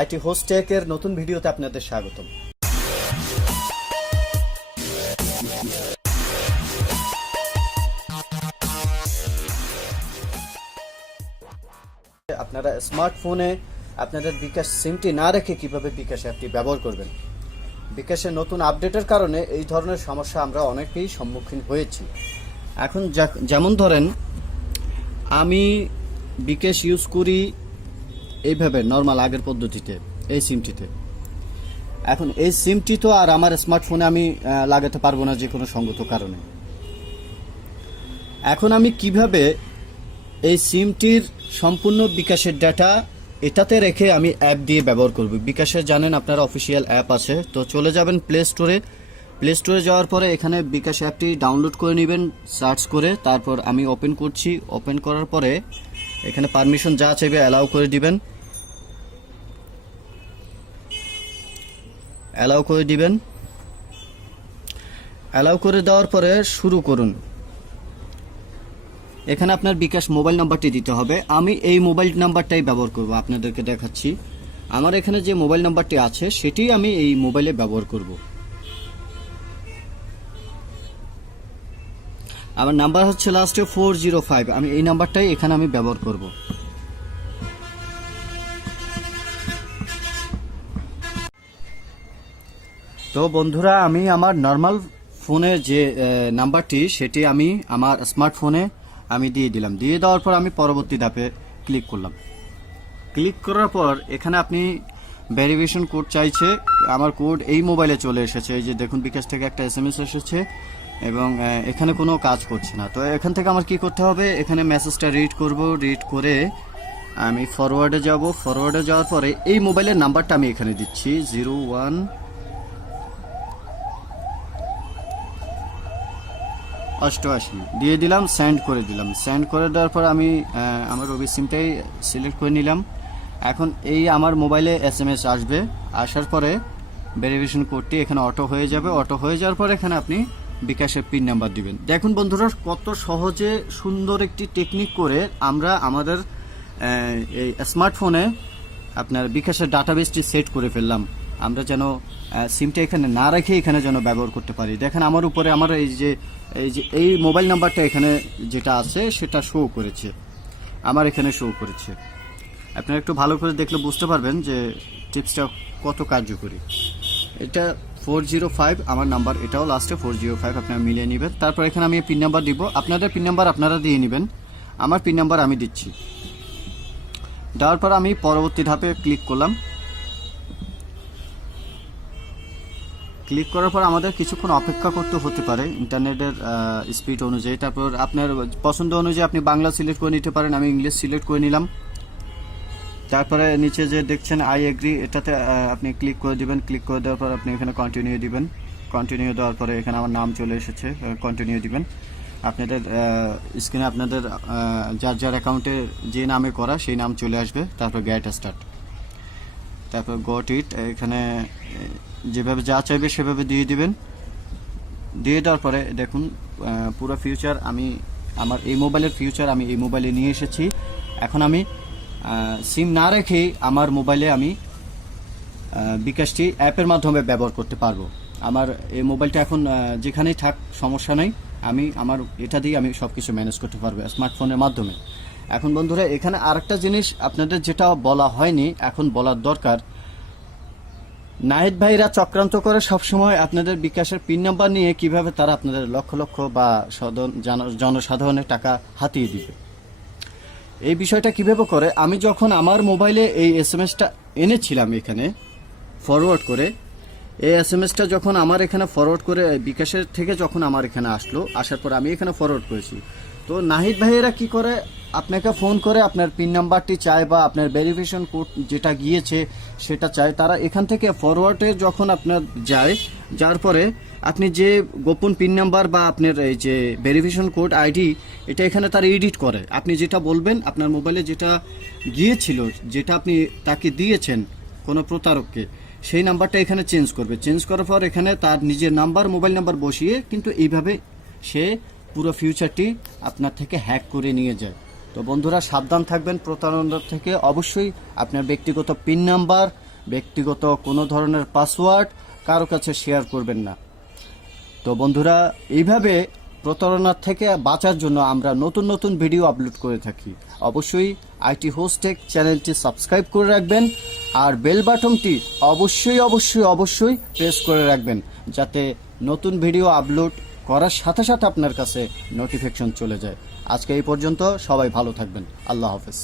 IT host টেকের নতুন ভিডিওতে আপনাদের স্বাগতম। আপনারা স্মার্টফোনে আপনাদের বিকাশ সিমটি না রেখে কিভাবে বিকাশ অ্যাপটি ব্যবহার করবেন। বিকাশের নতুন আপডেটের কারণে এই ধরনের সমস্যা আমরা অনেকেই সম্মুখীন হয়েছি। এখন যেমন ধরেন আমি বিকাশ ইউজ করি এইভাবে নর্মাল আগের পদ্ধতিতে, এই সিমটিতে। এখন এই সিমটি তো আর আমার স্মার্টফোনে আমি লাগাতে পারবো না যে কোনো সঙ্গত কারণে। এখন আমি কিভাবে এই সিমটির সম্পূর্ণ বিকাশের ডাটা এটাতে রেখে আমি অ্যাপ দিয়ে ব্যবহার করব। বিকাশের জানেন আপনারা অফিসিয়াল অ্যাপ আছে, তো চলে যাবেন প্লে স্টোরে। প্লে স্টোরে যাওয়ার পরে এখানে বিকাশ অ্যাপটি ডাউনলোড করে নেবেন সার্চ করে। তারপর আমি ওপেন করছি। ওপেন করার পরে এখানে পারমিশন যা চাইবে অ্যালাউ করে দিবেন। অ্যালাউ করে দিবেন। অ্যালাউ করে দেওয়ার পরে শুরু করুন। এখানে আপনার বিকাশ মোবাইল নাম্বারটি দিতে হবে। আমি এই মোবাইল নাম্বারটাই ব্যবহার করব, আপনাদেরকে দেখাচ্ছি। আমার এখানে যে মোবাইল নাম্বারটি আছে সেটি আমি এই মোবাইলে ব্যবহার করব। আমার নাম্বার হচ্ছে লাস্টে 405। আমি এই নাম্বারটাই এখানে আমি ব্যবহার করব। তো বন্ধুরা, আমি আমার নর্মাল ফোনের যে নাম্বারটি সেটি আমি আমার স্মার্টফোনে আমি দিয়ে দিলাম। দিয়ে দেওয়ার পর আমি পরবর্তী ধাপে ক্লিক করলাম। ক্লিক করার পর এখানে আপনি ভেরিফিকেশন কোড চাইছে। আমার কোড এই মোবাইলে চলে এসেছে। এই যে দেখুন, বিকাশ থেকে একটা SMS এসেছে এবং এখানে কোনো কাজ করছে না। তো এখান থেকে আমার কি করতে হবে, এখানে মেসেজটা রিড করব। রিড করে আমি ফরওয়ার্ডে যাব। ফরওয়ার্ডে যাওয়ার পরে এই মোবাইলের নাম্বারটা আমি এখানে দিচ্ছি 0188 দিয়ে দিলাম। সেন্ড করে দিলাম। সেন্ড করে দেওয়ার পর আমি আমার রবি সিমটাই সিলেক্ট করে নিলাম। এখন এই আমার মোবাইলে SMS আসবে। আসার পরে ভেরিফিকেশন কোডটি এখানে অটো হয়ে যাবে। অটো হয়ে যাওয়ার পর এখানে আপনি বিকাশের পিন নাম্বার দিবেন। দেখুন বন্ধুরা, কত সহজে সুন্দর একটি টেকনিক করে আমরা আমাদের এই স্মার্টফোনে আপনার বিকাশের ডাটাবেসটি সেট করে ফেললাম। আমরা যেন সিমটা এখানে না রেখে এখানে যেন ব্যবহার করতে পারি। দেখেন আমার উপরে আমার এই মোবাইল নাম্বারটা এখানে যেটা আছে সেটা শো করেছে, আমার এখানে শো করেছে। আপনারা একটু ভালো করে দেখলে বুঝতে পারবেন যে টিপসটা কত কার্যকরী। এটা 405 আমার নাম্বার, এটাও লাস্টে 405, আপনারা মিলিয়ে নেবেন। তারপর এখানে আমি পিন নাম্বার দিব। আপনাদের পিন নাম্বার আপনারা দিয়ে নেবেন। আমার পিন নাম্বার আমি দিচ্ছি। দেওয়ার পর আমি পরবর্তী ধাপে ক্লিক করলাম। ক্লিক করার পর আমাদের কিছুক্ষণ অপেক্ষা করতে হতে পারে ইন্টারনেটের স্পিড অনুযায়ী। তারপর আপনার পছন্দ অনুযায়ী আপনি বাংলা সিলেক্ট করে নিতে পারেন। আমি ইংলিশ সিলেক্ট করে নিলাম। তারপরে নিচে যে দেখছেন আই এগ্রি, এটাতে আপনি ক্লিক করে দিবেন। ক্লিক করে দেওয়ার পর আপনি এখানে কন্টিনিউ দিবেন। কন্টিনিউ দেওয়ার পরে এখানে আমার নাম চলে এসেছে, কন্টিনিউ দিবেন। আপনাদের স্ক্রিনে আপনাদের যার যার অ্যাকাউন্টে যে নামে করা সেই নাম চলে আসবে। তারপর গেট স্টার্ট, তারপর গট ইট, এখানে যেভাবে যা চাইবে সেভাবে দিয়ে দিবেন। দিয়ে দেওয়ার পরে দেখুন পুরো ফিউচার আমি আমার এই মোবাইলের ফিউচার আমি এই মোবাইলে নিয়ে এসেছি। এখন আমি সিম না রেখেই আমার মোবাইলে আমি বিকাশটি অ্যাপের মাধ্যমে ব্যবহার করতে পারবো। আমার এই মোবাইলটা এখন যেখানেই থাক সমস্যা নেই, আমি আমার এটা দিয়ে আমি সব কিছু ম্যানেজ করতে পারবো স্মার্টফোনের মাধ্যমে। এখন বন্ধুরা, এখানে আরেকটা জিনিস আপনাদের যেটা বলা হয়নি, এখন বলার দরকার। নাহিদ ভাইরা চক্রান্ত করে সবসময় আপনাদের বিকাশের পিন নাম্বার নিয়ে কিভাবে তারা আপনাদের লক্ষ লক্ষ বা জনসাধারণের টাকা হাতিয়ে দিবে। এই বিষয়টা কিভাবে করে, আমি যখন আমার মোবাইলে এই SMS-টা এনেছিলাম এখানে ফরওয়ার্ড করে, এই SMS-টা যখন আমার এখানে ফরওয়ার্ড করে বিকাশের থেকে যখন আমার এখানে আসলো, আসার পর আমি এখানে ফরওয়ার্ড করেছি। তো নাহিদ ভাইয়েরা কি করে, আপনাকে ফোন করে আপনার পিন নাম্বারটি চায় বা আপনার ভেরিফিকেশন কোড যেটা গিয়েছে সেটা চায়। তারা এখান থেকে ফরওয়ার্ডে যখন আপনার যায়, যার পরে আপনি যে গোপন পিন নাম্বার বা আপনার এই যে ভেরিফিকেশন কোড আইডি, এটা এখানে তারা এডিট করে। আপনি যেটা বলবেন, আপনার মোবাইলে যেটা গিয়েছিল, যেটা আপনি তাকে দিয়েছেন কোনো প্রতারককে, সেই নাম্বারটা এখানে চেঞ্জ করবে। চেঞ্জ করার পর এখানে তার নিজের নাম্বার, মোবাইল নাম্বার বসিয়ে কিন্তু এইভাবে সে পুরো ফিউচারটি আপনার থেকে হ্যাক করে নিয়ে যায়। তো বন্ধুরা, সাবধান থাকবেন প্রতারণার থেকে। অবশ্যই আপনার ব্যক্তিগত পিন নাম্বার ব্যক্তিগত কোনো ধরনের পাসওয়ার্ড কারো কাছে শেয়ার করবেন না। তো বন্ধুরা, এইভাবে প্রতারণার থেকে বাঁচার জন্য আমরা নতুন নতুন ভিডিও আপলোড করে থাকি। অবশ্যই আইটি হোস্টেক চ্যানেলটি সাবস্ক্রাইব করে রাখবেন আর বেল বাটনটি অবশ্যই অবশ্যই অবশ্যই প্রেস করে রাখবেন, যাতে নতুন ভিডিও আপলোড করার সাথে সাথে আপনার কাছে নোটিফিকেশন চলে যায়। আজকে এই পর্যন্ত, সবাই ভালো থাকবেন। আল্লাহ হাফেজ।